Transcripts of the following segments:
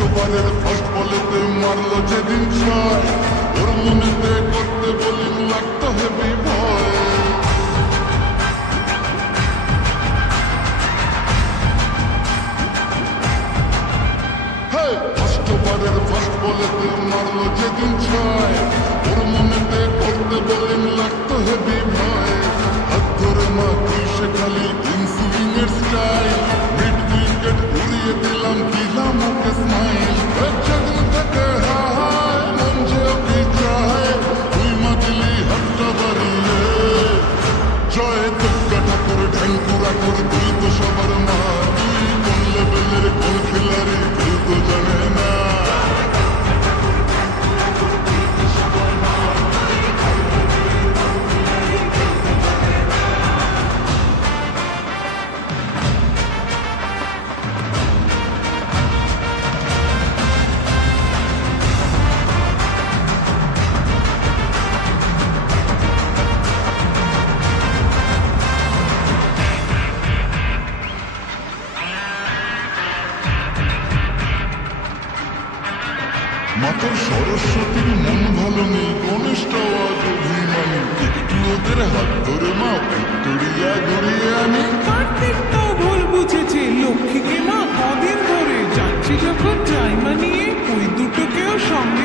অক্টোবরের ফার্স্ট বলেতে মারলো যেদিন ছয় ওর মনেতে করতে বলিং লাগতো হেভি ভয়। মাতার সরস্বতীর মন ভালো নেই গণেশটাও আজ অভিমানী। একটু হাত ধরে মা ভিক্টোরিয়া ঘুরিয়ে আমি কার্তিকটাও ভুল বুঝেছে, লক্ষ্মীকে মা কদিন ধরে। যাচ্ছি যখন যাই নিয়ে, ওই দুটোকেও সঙ্গে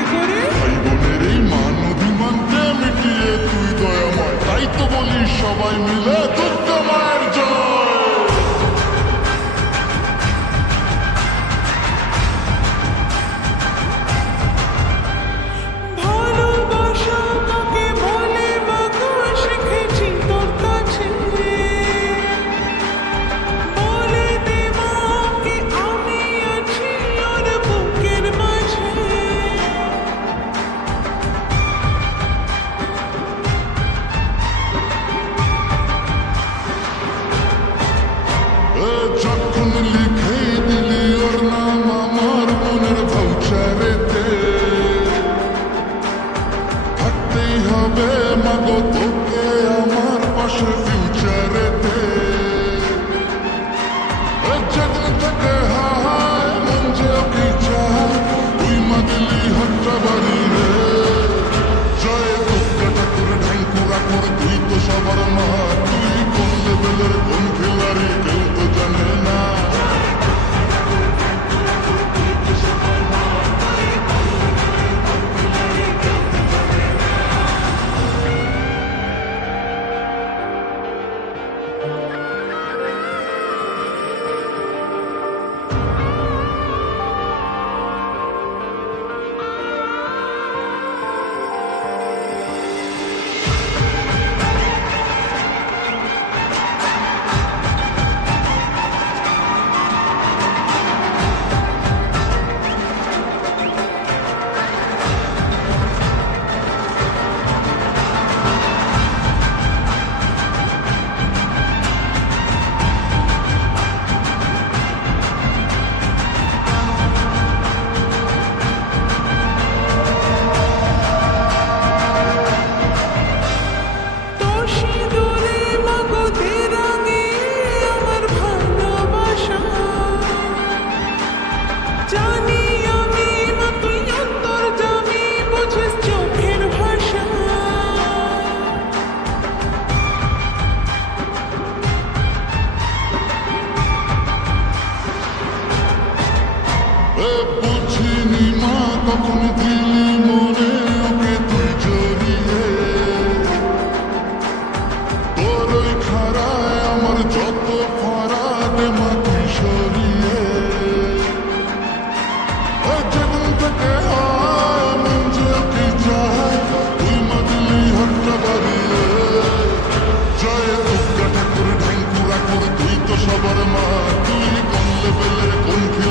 Con la pelea, con